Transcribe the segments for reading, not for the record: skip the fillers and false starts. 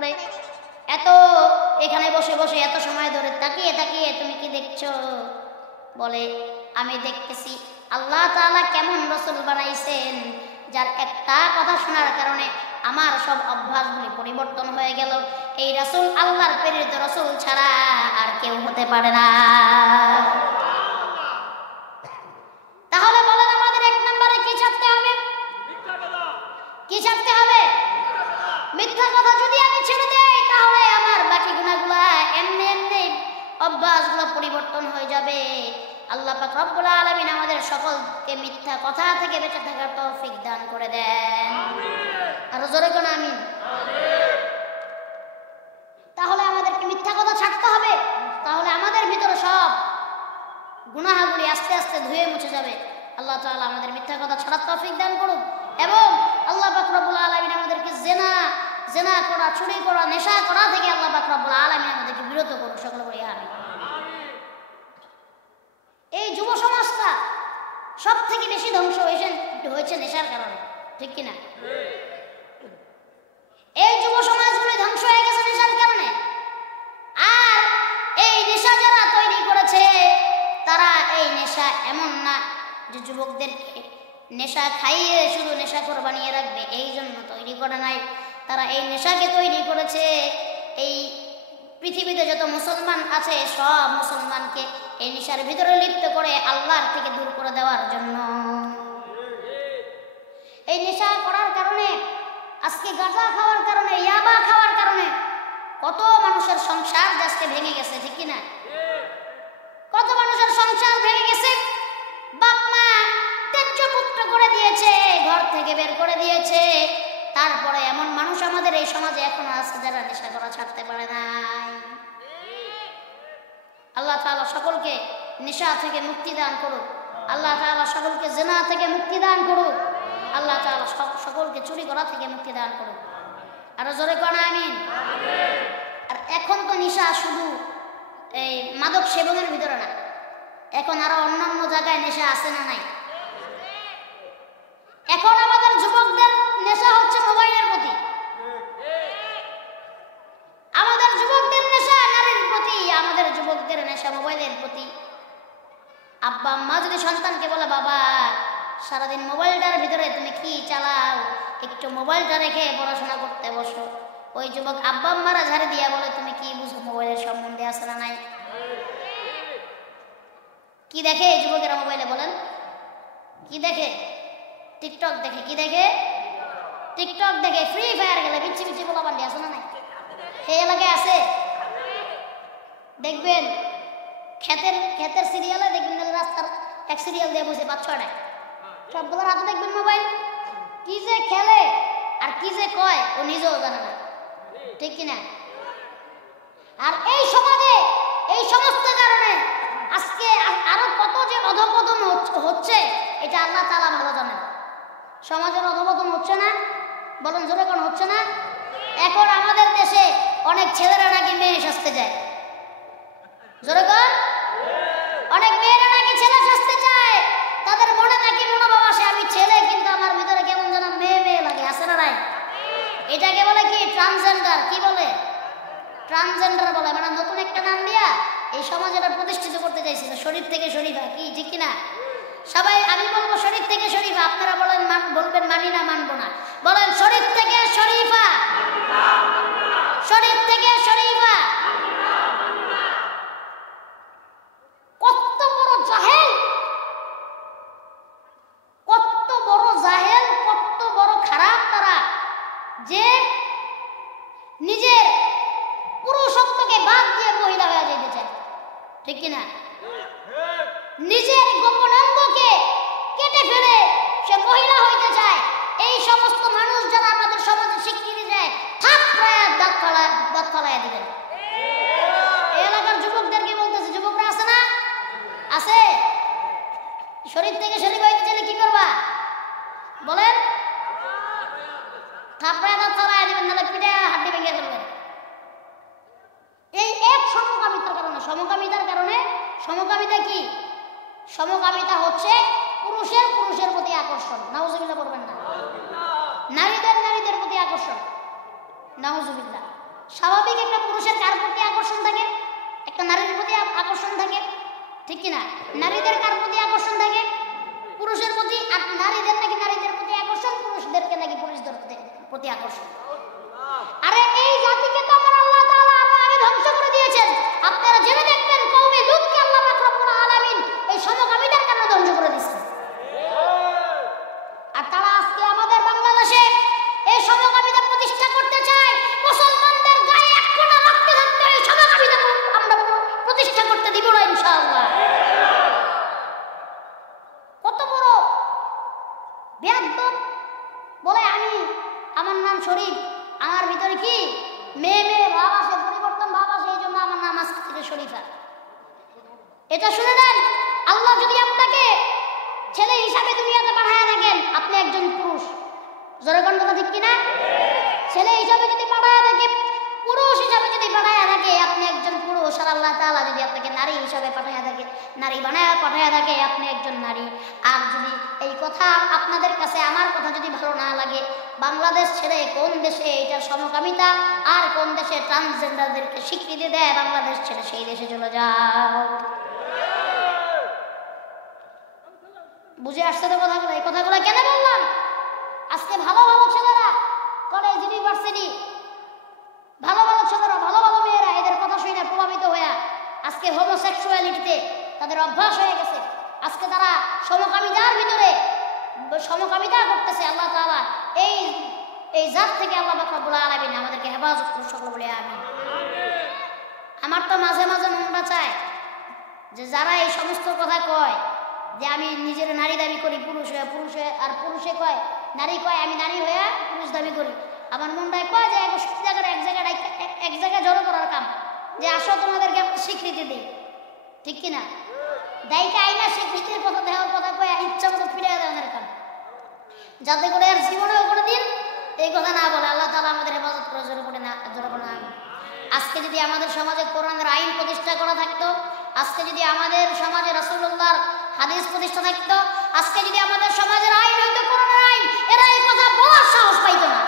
করে এত এখানে বসে বসে এত সময় ধরে তাকিয়ে তাকিয়ে তুমি কি দেখছো? বলে আমি দেখতেছি আল্লাহ তাআলা কেমন রাসূল বানাইছেন যার একটা কথা শোনার কারণে আমার সব অভ্যাসগুলি পরিবর্তন হয়ে গেল। এই রাসূল আল্লাহর প্রেরিত রাসূল ছাড়া আর কেউ হতে পারে না। তাহলে বলেন আমাদের এক নম্বরে কি ছাড়তে হবে? কি ছাড়তে হবে? মিথ্যা কথা যদি আমি ছেড়ে দেই তাহলে আমার বাকি গুনাহগুলো এমনি এমনি অভ্যাসগুলো পরিবর্তন হয়ে যাবে। আল্লাহ পাক রব্বুল আলামিন আমাদের সকলকে মিথ্যা কথা থেকে বেঁচে থাকার তৌফিক দান করে দেন। আর জোরে কোন আমিন। তাহলে আমাদেরকে মিথ্যা কথা ছাড়তে হবে, তাহলে আমাদের ভিতরে সব গুনাহগুলি আস্তে আস্তে ধুয়ে মুছে যাবে। আল্লাহ তাআলা আমাদের মিথ্যা কথা ছাড়ার তৌফিক দান করুন এবং আল্লাহ পাক রব্বুল আলামিন আমাদেরকে জিনা করা, চুরি করা, নেশা করা থেকে আল্লাহ পাক রব্বুল আলামিন আমাদেরকে বিরত করুন। সকলে বলি আমিন। এই যুব সমাজটা সব থেকে বেশি ধ্বংস হয়েছে নেশার কারণে, ঠিক কিনা? এই যুব সমাজগুলি ধ্বংস হয়ে গেছে নেশার কারণে। আর এই নেশা যারা তৈরি করেছে তারা এই নেশা এমন না যে যুবকদেরকে নেশা খাইয়ে শুধু নেশাখোর বানিয়ে রাখবে, এই জন্য তৈরি করে নাই। তারা এই নেশাকে তৈরি করেছে এই পৃথিবীতে যত মুসলমান আছে সব মুসলমানকে এই নেশার ভিতরে লিপ্ত করে আল্লাহর থেকে দূর করে দেওয়ার জন্য। এই নেশা করার কারণে, আজকে গাঁজা খাওয়ার কারণে, ইয়াবা খাওয়ার কারণে কত মানুষের সংসার আজকে ভেঙে গেছে, ঠিক কিনা? কত মানুষের সংসার ভেঙে গেছে। বাপ মা ত্যায্য পুত্র করে দিয়েছে, ঘর থেকে বের করে দিয়েছে। তারপরে এমন মানুষ আমাদের এই সমাজে এখনো আছে যারা নেশা করা ছাড়তে পারে নাই। আল্লাহ তাআলা সকলকে নেশা থেকে মুক্তি দান করুন। আল্লাহ তাআলা সকলকে জিনা থেকে মুক্তি দান করুন। আল্লাহ তাআলা সকলকে চুরি করা থেকে মুক্তি দান করুন। আর জোরে কোন আমিন। আর এখন তো নেশা শুধু এই মাদক সেবনের ভিতরে না, এখন আরো অন্যান্য জায়গায় নেশা আছে না নাই? এখন আমাদের যুবকদের নেশা হচ্ছে মোবাইলের প্রতি, আমাদের যুবকদের নেশা নারীর প্রতি, আমাদের যুবকদের নেশা মোবাইলের প্রতি। আব্বা আম্মা যদি সন্তানকে বলে বাবা সারাদিন মোবাইলটার ভিতরে তুমি কি চালাও, একটু মোবাইলটা রেখে পড়াশোনা করতে বসো, ওই যুবক আব্বা আম্মারা ঝাড়ে দিয়া বলে তুমি কি বুঝো মোবাইলের সম্বন্ধে, আছে না নাই? কি দেখে এই যুবকেরা মোবাইলে বলেন? কি দেখে? টিকটক দেখে। কি দেখে? টিকটক দেখে। ফ্রি ফায়ার গেলে বিচ্ছি বিচ্ছি বলা বান্ডি, আছে না নাই? এই এলাকায় আছে। দেখবেন ক্ষেতের সিরিয়ালে দেখবেন রাস্তার এক সিরিয়াল দিয়ে বসে 5-6টায় সবগুলোর হাতে দেখবেন মোবাইল। কি যে খেলে আর কি যে কয় ও নিজেও জানে না, ঠিক কিনা? আর এই সমাজে এই সমস্ত কারণে আজকে আরো কত যে অধঃপতন হচ্ছে এটা আল্লাহ তাআলা ভালো জানেন। সমাজের অধঃপতন হচ্ছে না? বলেন জোরে কোন হচ্ছে না? এখন আমাদের দেশে অনেক ছেলেরা নাকি মেয়ে সাজতে যায়। জোরে কোন? অনেক মেয়েরা নাকি ছেলে সাজতে চায়। তাদের মনে নাকি মনোভাব আসে আমি ছেলে কিন্তু আমার ভিতরে কেমন যেন মেয়ে মেয়ে লাগে, আছে না নাই? এটাকে বলে কি? ট্রান্সজেন্ডার। কি বলে? ট্রান্সজেন্ডার বলে। মানে নতুন একটা নাম দিয়া এই সমাজ এটা প্রতিষ্ঠিত করতে চাইছিল, শরীফ থেকে শরীফা। কি ঠিক কিনা? সবাই আমি বলবো শরীফ থেকে শরীফা, আপনারা বলবেন মানি না, মানবো না। বলেন শরীফ থেকে শরীফা, শরীফ থেকে শরীফা। কত বড় জাহেল, কত বড় জাহেল, কত বড় খারাপ তারা, যে নিজের পুরুষত্বকে বাদ দিয়ে মহিলা হয়ে যেতে চায়, ঠিক কিনা? নিজের গোপন অঙ্গকে কেটে ফেলে সে মহিলা হইতে চায়। এই সমস্ত মানুষ যারা আমাদের সমাজে স্বীকৃতি দেয়, থাপড়ায় দাঁত ফালাইয়া দিবেন। এই এলাকার যুবকদেরকে বলতেছে, যুবকরা আছে না? আছে? শরীর থেকে শরীর হইতে চাইলে কি করবা বলেন? থাপড়ায় দাঁত ফালাইয়া দিবেন, নাহলে পিঠে হাড্ডি ভেঙে ফেলবেন। এই এক সমকামিতার কারণে। সমকামিতার কারণে। সমকামিতা কি? সমকামিতা হচ্ছে পুরুষের প্রতি আকর্ষণ। নাউজুবিল্লাহ পড়বেন না। নারীদের প্রতি আকর্ষণ। নাউজুবিল্লাহ। স্বাভাবিক একটা পুরুষের কার প্রতি আকর্ষণ থাকে? একটা নারীর প্রতি আকর্ষণ থাকে, ঠিক কিনা? নারীদের কার প্রতি আকর্ষণ থাকে? পুরুষের প্রতি। আর নারীদের নাকি নারীদের প্রতি আকর্ষণ, পুরুষদেরকে নাকি পুরুষদের প্রতি আকর্ষণ। আরে এই জাতিকে তো আমার আল্লাহ তাআলা আমি ধ্বংস করে দিয়েছেন। আপনারা জেনে দেখবেন কওমে লূতকে আল্লাহ পাক রব্বুল আলামিন এই সমকামিতার কারণে ধ্বংস করে দিয়েছেন। আর তারা আজকে আমাদের বাংলাদেশে এই সমকামিতা প্রতিষ্ঠা করতে চায়। মুসলমানদের গায়ে এক ফোঁটা রক্ত থাকতে এই সমকামিতা আমরা প্রতিষ্ঠা করতে দিব না ইনশাআল্লাহ। কত বড় বেয়াদব বলে আমি, আমার নাম শরীফ, আমার ভিতরে কি মেয়ে মেয়ে ভাব আসে, পরিবর্তন ভাব আসে, এই জন্য আমার নাম আজকে থেকে শরীফা। এটা শুনে দেন, আল্লাহ যদি আপনাকে ছেলে হিসাবে দুনিয়াতে পাঠায় থাকেন, আপনি একজন পুরুষ। জোরে কোন কথা ঠিক কিনা? ছেলে হিসাবে যদি পাঠায় থাকে, পুরুষ হিসাবে যদি পাঠায় থাকে, আপনি একজন পুরুষ। আর আল্লাহ তাআলা যদি আপনাকে নারী হিসাবে পাঠায় থাকে, নারী বানায় পাঠায় থাকে, আপনি একজন নারী। আর যদি এই কথা আপনাদের কাছে আমার কথা যদি ভালো না লাগে, বাংলাদেশ ছেড়ে কোন দেশে এটা সমকামিতা আর কোন দেশে ট্রান্সজেন্ডারদেরকে স্বীকৃতি দেয়, বাংলাদেশ ছেড়ে সেই দেশে চলে যাও। বুঝে আসছে তো কথাগুলো? এই কথাগুলো কেন বললাম? আজকে ভালো ভালো ছেলেরা, কলেজ, ইউনিভার্সিটি, ভালো ভালো ছেলেরা, ভালো ভালো মেয়েরা এদের কথা শুনে প্রভাবিত হয়ে আজকে হোমোসেক্সুয়ালিটিতে তাদের অভ্যাস হয়ে গেছে। আজকে তারা সমকামিতার ভিতরে সমকামিতা করতেছে। আল্লাহ তাআলা এই জাত থেকে আল্লাহ পাক রব্বুল আলামিন আমাদেরকে হেফাজত করুন, সকলে বলে আমিন। আমার তো মাঝে মাঝে মনটা চায় যে যারা এই সমস্ত কথা কয় যে আমি নিজের নারী দাবি করি, পুরুষ হয়ে আর পুরুষে কয় নারী, কয় আমি নারী হয়ে পুরুষ দাবি করি, আমার মনটায় কয় যে এক জায়গায় জড়ো করার কাম, যে আসো তোমাদেরকে একটা স্বীকৃতি দিই, ঠিক কিনা? দায়িকা আইনা স্বীকৃতির কথা দেওয়ার কথা কয় ইচ্ছা মতো ফিরে দেওয়ার কাম, যাতে করে আর জীবনেও কোনো দিন এই কথা না বলে। আল্লাহ তাআলা আমাদের হেফাজত করে, জোরে করে না। আজকে যদি আমাদের সমাজে কোরআনের আইন প্রতিষ্ঠা করা থাকতো, আজকে যদি আমাদের সমাজে রাসূলুল্লাহর হাদিস প্রতিষ্ঠা থাকতো, আজকে যদি আমাদের সমাজের আইন হইতো কোরআনের আইন, এরা এই কথা বলার সাহস পাইতো না।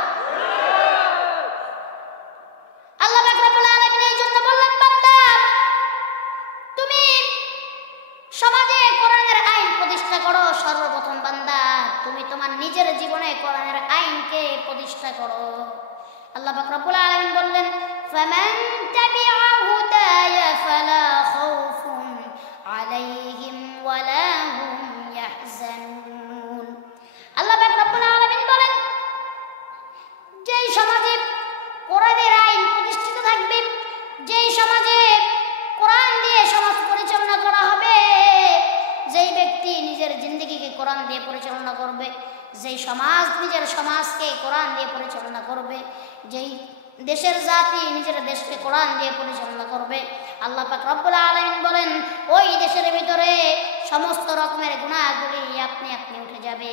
আল্লাহ পাক রব্বুল আলামিন এই জন্য বললেন, বান্দা তুমি সমাজে কোরআনের আইন প্রতিষ্ঠা করো। সর্বপ্রথম বান্দা তুমি তোমার নিজের জীবনে কোরআনের আইনকে প্রতিষ্ঠা করো। আল্লাহ পাক রব্বুল আলামিন বললেন, ফামান তাবিআ হুদায়া ফালা খাউফুন আলাইহিম ওয়ালা হুম ইয়াহজানুন। আল্লাহ পাক রব্বুল আলামিন বলেন, যেই সমাজে কোরআনের আইন প্রতিষ্ঠিত থাকবে, যেই সমাজে কোরআন দিয়ে সমাজ পরিচালনা করা হবে, যেই ব্যক্তি নিজের জিন্দেগিকে কোরআন দিয়ে পরিচালনা করবে, যেই সমাজ নিজের সমাজকে কোরআন দিয়ে পরিচালনা করবে, যেই দেশের জাতি নিজের দেশকে কোরআন দিয়ে পরিচালনা করবে, আল্লাহ পাক রব্বুল আলামিন বলেন ওই দেশের ভিতরে সমস্ত রকমের গুনাহগুলি আপনি আপনি উঠে যাবে।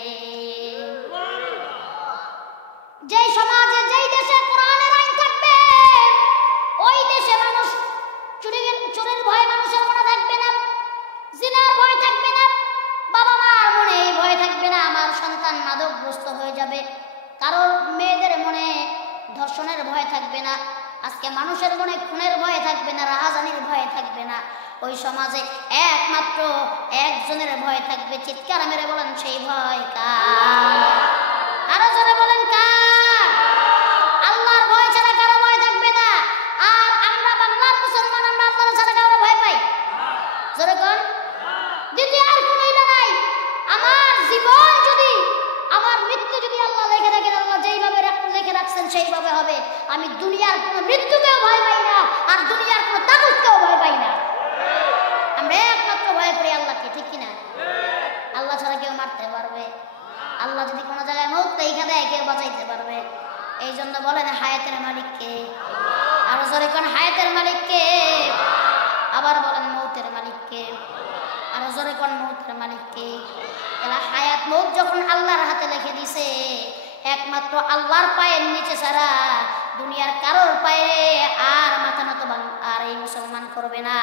যেই সমাজে যেই দেশে কোরআনের আইন থাকবে, ওই দেশে মানুষ চুরির ভয় মানুষের মনে থাকবে না, জিনার ভয় থাকবে না, বাবা মার মনে এই ভয় থাকবে না আমার সন্তান মাদকগ্রস্ত হয়ে যাবে, কারোর মেয়েদের মনে ধর্ষণের ভয় থাকবে না, আজকে মানুষের মনে খুনের ভয় থাকবে না, রাহাজানির ভয় থাকবে না। ওই সমাজে একমাত্র একজনের ভয় থাকবে। চিৎকার মেরে বলেন সেই ভয় কার? আরো জোরে বলেন কার? আল্লাহর ভয় ছাড়া কারো ভয় থাকবে না। আর আমরা বাংলার মুসলমান, আমরা আল্লাহ ছাড়া কারো ভয় পাই? জোরে কোন? দ্বিতীয় আর কোনো ইলা নাই। আমার জীবন যদি, আমার মৃত্যু যদি আল্লাহ লিখে রাখেন, আল্লাহ যেইভাবে লিখে রাখছেন সেইভাবে হবে। আমি দুনিয়ার কোনো মৃত্যুকেও ভয় পাই না, আর দুনিয়ার কোনো তাগুতকেও ভয় পাই না। আমরা একমাত্র ভয় করি আল্লাহকে, ঠিক কিনা? আল্লাহ ছাড়া কেউ মারতে পারবে? আল্লাহ যদি কোনো জায়গায় মৌত রেখে দেয়, কেউ বাঁচাইতে পারবে? এই জন্য বলেন হায়াতের মালিককে। আর জোরে কোন হায়াতের মালিককে? আবার বলেন মৌতের মালিককে। আর জোরে কোন মৌতের মালিককে? এলা হায়াত মৌত যখন আল্লাহর হাতে লিখে দিছে, একমাত্র আল্লাহর পায়ের নিচে ছাড়া দুনিয়ার কারোর পায়ে আর মাথা নত আর এই মুসলমান করবে না।